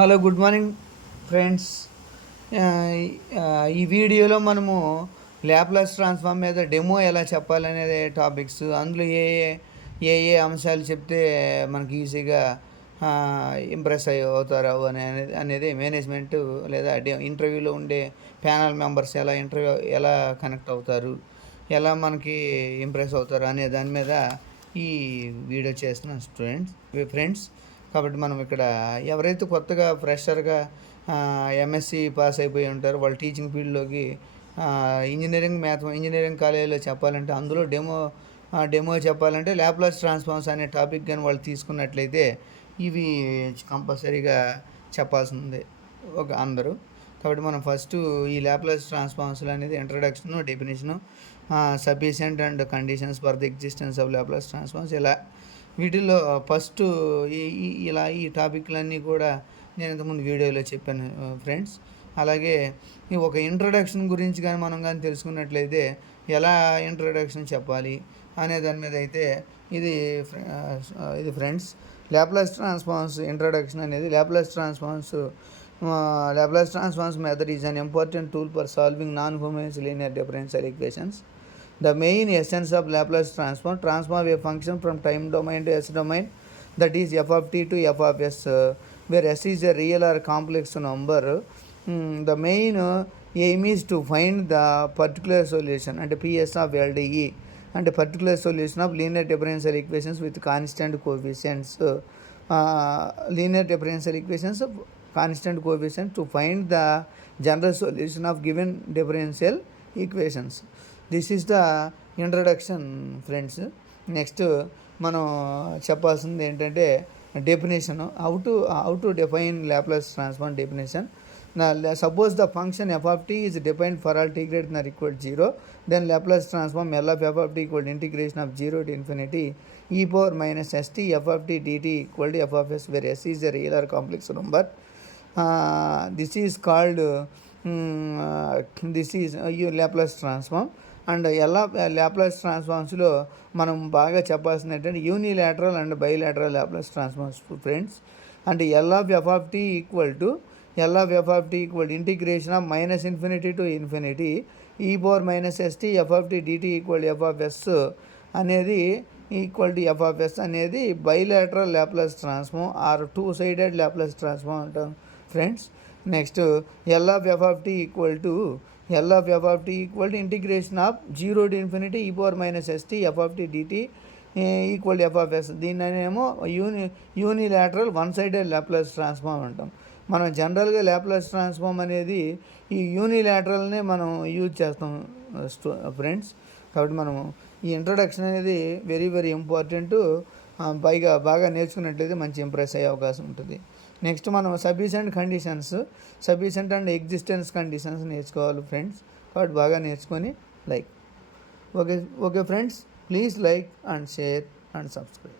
Hello, good morning friends. ఈ వీడియోలో మనము ల్యాప్లాస్ ట్రాన్స్ఫార్మ్ మీద డెమో ఎలా చెప్పాలనేది టాపిక్స్. అందులో ఏ ఏ ఏ అంశాలు చెప్తే మనకి ఈజీగా ఇంప్రెస్ అవుతారు అనేది మేనేజ్మెంట్ లేదా ఇంటర్వ్యూలో ఉండే ప్యానల్ మెంబర్స్ ఎలా కనెక్ట్ అవుతారు, ఎలా మనకి ఇంప్రెస్ అవుతారు అనే దాని మీద ఈ వీడియో చేస్తున్నాను ఫ్రెండ్స్. కాబట్టి మనం ఇక్కడ ఎవరైతే కొత్తగా ఫ్రెషర్గా ఎంఎస్సి పాస్ అయిపోయి ఉంటారో వాళ్ళు టీచింగ్ ఫీల్డ్లోకి ఇంజనీరింగ్ కాలేజీలో చెప్పాలంటే అందులో డెమో చెప్పాలంటే ల్యాప్లాస్ ట్రాన్స్ఫార్మ్స్ అనే టాపిక్ కానీ వాళ్ళు తీసుకున్నట్లయితే ఇవి కంపల్సరీగా చెప్పాల్సిందే అందరూ. కాబట్టి మనం ఫస్ట్ ఈ ల్యాప్లాస్ ట్రాన్స్ఫార్మ్స్లో అనేది introduction, definition, sufficient and conditions for the existence of Laplace transforms, ఇలా వీటిల్లో ఫస్ట్ ఈ టాపిక్లన్నీ కూడా నేను ఇంతకుముందు వీడియోలో చెప్పాను ఫ్రెండ్స్. అలాగే ఒక ఇంట్రడక్షన్ గురించి కానీ మనం కానీ తెలుసుకున్నట్లయితే ఎలా ఇంట్రడక్షన్ చెప్పాలి అనే దాని మీద అయితే ఇది ఫ్రెండ్స్. ల్యాప్లాస్ ట్రాన్స్ఫార్మ్స్ ఇంట్రడక్షన్ అనేది Laplace transforms method is an important tool for solving non homogeneous linear differential equations. The main essence of Laplace transform a function from time domain to S domain, that is f of t to f of s, where s is a real or complex number. The main aim is to find the particular solution and PS of LDE and a particular solution of linear differential equations with constant coefficients. Linear differential equations of constant coefficients to find the general solution of given differential equations. This is the introduction friends. Next మనం చెప్పాల్సింది ఏంటంటే definition. How to define Laplace transform definition. Suppose the function f of t is defined for all t greater than or equal to 0, then Laplace transform L of F of tea equal integration of 0 to infinity e power minus st f of t dt equal to f of s, where s is a real or complex number. This is called Laplace transform. And Laplace ట్రాన్స్ఫార్మ్స్లో మనం బాగా చెప్పాల్సింది ఏంటంటే unilateral and bilateral Laplace transforms friends. అంటే L of F of tea equal to integration of minus infinity to infinity E power minus ST F of T DT equal F of S అనేది F of S అనేది bilateral Laplace transform or two sided Laplace transform అంటాం friends. Next L of F of tea equal to integration of 0 to infinity e power minus st f of t dt equal F of S. దీన్నేమో unilateral one sided Laplace transform అంటాం. మనం జనరల్గా Laplace transform అనేది ఈ యూనిలాటరల్నే మనం use చేస్తాం friends. కాబట్టి మనము ఈ ఇంట్రడక్షన్ అనేది వెరీ వెరీ ఇంపార్టెంట్. బాగా నేర్చుకున్నట్లయితే మంచి ఇంప్రెస్ అయ్యే అవకాశం ఉంటుంది. నెక్స్ట్ మనం సఫిషియంట్ అండ్ ఎగ్జిస్టెన్స్ కండిషన్స్ నేర్చుకోవాలి ఫ్రెండ్స్. కాబట్టి బాగా నేర్చుకొని okay friends, please like and share and subscribe.